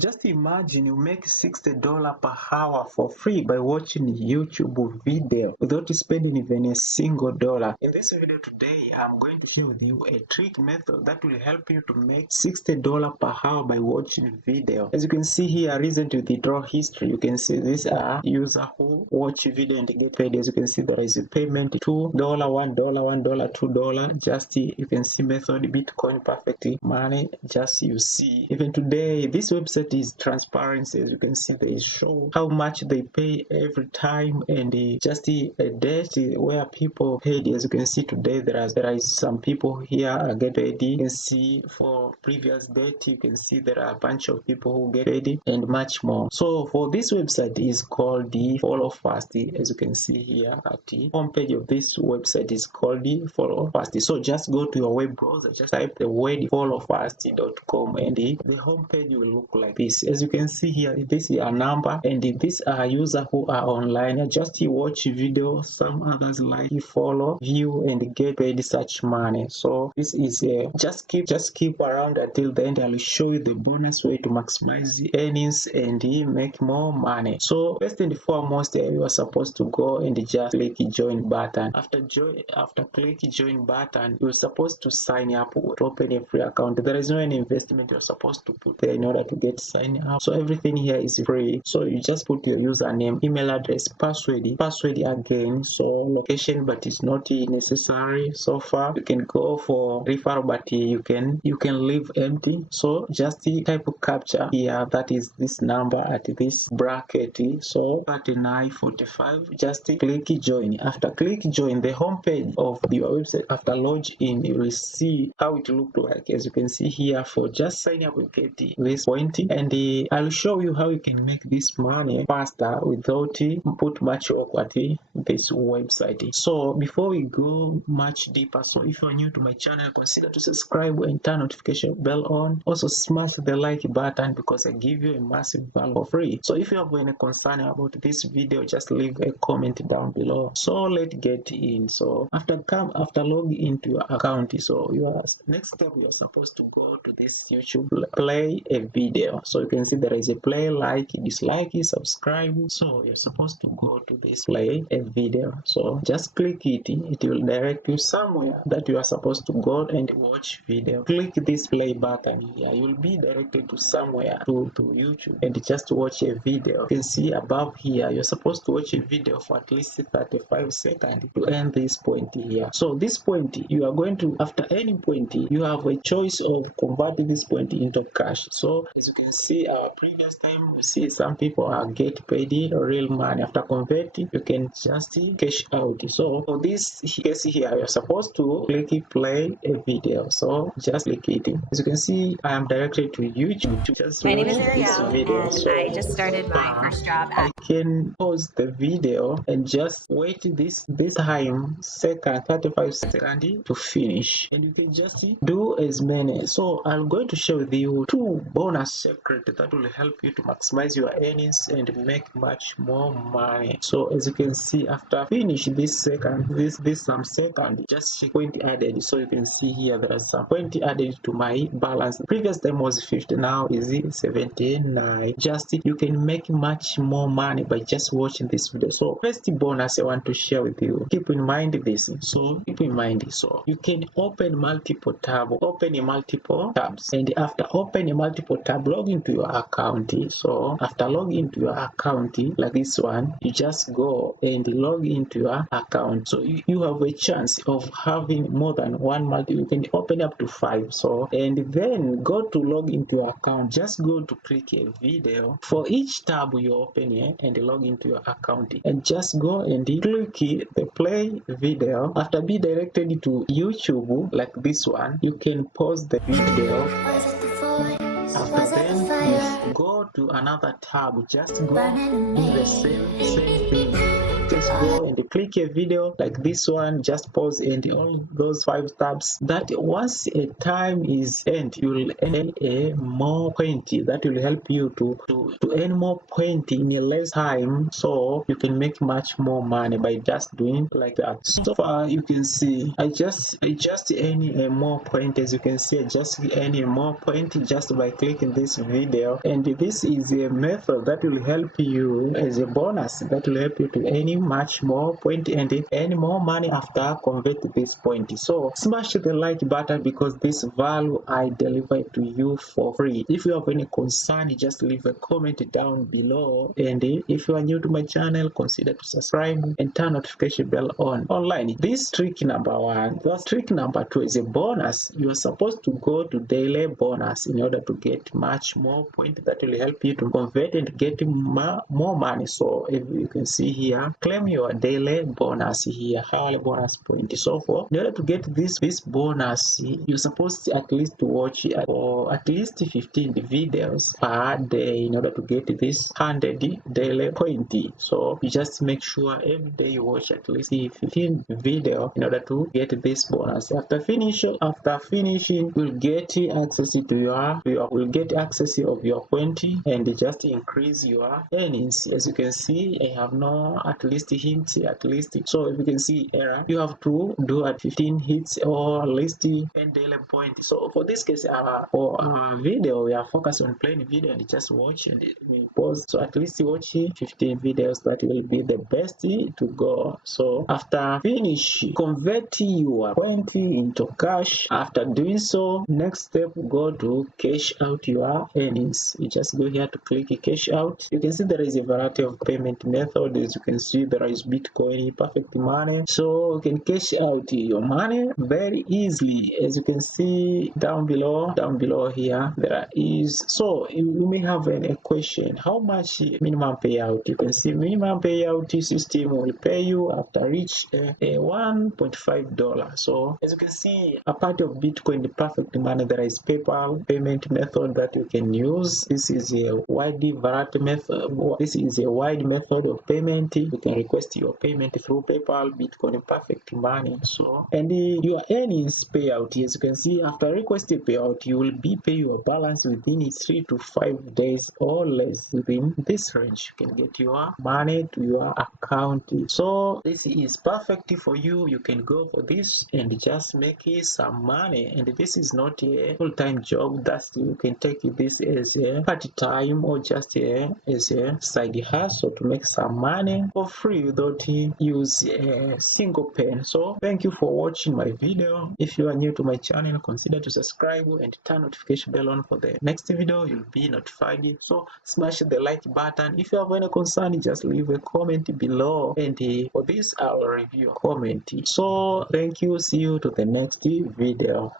Just imagine you make $60 per hour for free by watching YouTube video without spending even a single dollar. In this video today, I'm going to share with you a trick method that will help you to make $60 per hour by watching video. As you can see here, recent withdrawal history, you can see these are user who watch video and get paid. As you can see, there is a payment $2, $1, $1, $2. Just you can see method Bitcoin perfect money. Just you see, even today this website is transparency. As you can see, they show how much they pay every time and just a date where people paid. As you can see today, there is some people here get paid. You can see for previous date, you can see there are a bunch of people who get paid and much more. So for this website is called the Follow Fast. As you can see here at the homepage of this website is called the Follow Fast. So just go to your web browser, just type the word followfast.com and the homepage will look like this. As you can see here, this is a number and these are users who are online. Just watch video, some others like follow, view and get paid such money. So this is just keep around until the end. I'll show you the bonus way to maximize the earnings and make more money. So first and foremost, you are supposed to go and just click join button. After click join button, you're supposed to sign up to open a free account. There is no any investment you're supposed to put there in order to get signed up. So everything here is free. So you just put your username, email address, password again. So location, but it's not necessary so far. You can go for referral, but you can leave empty. So just type of capture here, that is this number at this bracket. So 3945. Just click join. After click join, the homepage of your website, after log in, you will see how it look like. As you can see here, for just sign up, you get this point, and I'll show you how you can make this money faster without put much work at this website. So before we go much deeper, so if you're new to my channel, consider to subscribe and turn notification bell on. Also smash the like button because I give you a massive value for free. So if you have any concern about this video, just leave a comment down below. So let's get in. So after log into your account, so your next step, you're supposed to go to this YouTube, play a video. So you can see there is a play, like, dislike, subscribe. So you're supposed to go to this play a video. So just click it. It will direct you somewhere that you are supposed to go and watch video. Click this play button here. You will be directed to somewhere to YouTube and just watch a video. You can see above here, you're supposed to watch a video for at least 35 seconds to end this point here. So this point, you are going to, after any point, you have a choice of converting this point into cash. So as you can see, our previous time, we see some people are get paid real money. After converting, you can just cash out. So for this case here, you're supposed to click play a video. So just click it. As you can see, I am directed to YouTube. Just My name watch is this Ariel, video. and So I just started my first job I at can pause the video and just wait this time second, 35 seconds to finish, and you can just do as many. So I'm going to share with you two bonus secrets that will help you to maximize your earnings and make much more money. So as you can see, after finish this second, this some second, just check point added. So you can see here there is some point added to my balance. The previous time was 50, now is 79. Just you can make much more money by just watching this video. So first bonus I want to share with you, keep in mind this. So keep in mind, so you can open multiple tabs, and after opening multiple tab, log into your account. So after log into your account like this one, you just go and log into your account. So you have a chance of having more than one multi. You can open up to 5. So and then go to log into your account, just go to click a video for each tab you open here and log into your account, and just go and click the play video. After be directed to YouTube like this one, you can pause the video. After then you go to another tab, just go do the same thing. just go and click a video like this one, just pause and all those 5 tabs. That once a time is end, you'll earn a more point that will help you to earn more point in a less time, so you can make much more money by just doing like that. So far you can see I just earn a more point. As you can see, I just earn a more point just by clicking this video, and this is a method that will help you as a bonus, that will help you to earn much more point and earn more money after convert this point. So smash the like button because this value I deliver to you for free. If you have any concern, just leave a comment down below, and if you are new to my channel, consider to subscribe and turn notification bell on. Online, this trick number 1. Plus trick number 2 is a bonus. You are supposed to go to daily bonus in order to get much more point that will help you to convert and get more money. So if you can see here, claim your daily bonus here, hourly bonus point. So for in order to get this bonus, you're supposed to at least watch for at least 15 videos per day in order to get this 100 daily point. So you just make sure every day you watch at least 15 video in order to get this bonus. After finishing, you'll get access to will get access of your point and just increase your earnings. As you can see, I have no at least hints at least. So if you can see error, you have to do at 15 hits or list and daily point. So for this case, for our video, we are focused on playing video and just watch and we pause. So at least watch 15 videos, that will be the best to go. So after finish, convert your point into cash. After doing so, next step, go to cash out your earnings. You just go here to click cash out. You can see there is a variety of payment methods. As you can see, there is Bitcoin, Perfect Money. So you can cash out your money very easily. As you can see down below here, there is. So you may have a question: how much minimum payout? You can see minimum payout system will pay you after reach a $1.5. So as you can see, a part of Bitcoin, the Perfect Money, there is PayPal payment method that you can use. This is a wide variety method. This is a wide method of payment. You can request your payment through PayPal, Bitcoin, Perfect Money. So and your earnings payout, as you can see, after requesting payout, you will be pay your balance within 3 to 5 days or less. Within this range, you can get your money to your account. So this is perfect for you. You can go for this and just make some money. And this is not a full-time job. That you can take this as a part-time or just as a side hustle to make some money for free without use a single pen. So thank you for watching my video. If you are new to my channel, consider to subscribe and turn notification bell on for the next video. You'll be notified. So smash the like button. If you have any concern, just leave a comment below, and for this I'll review your comment. So thank you. See you to the next video.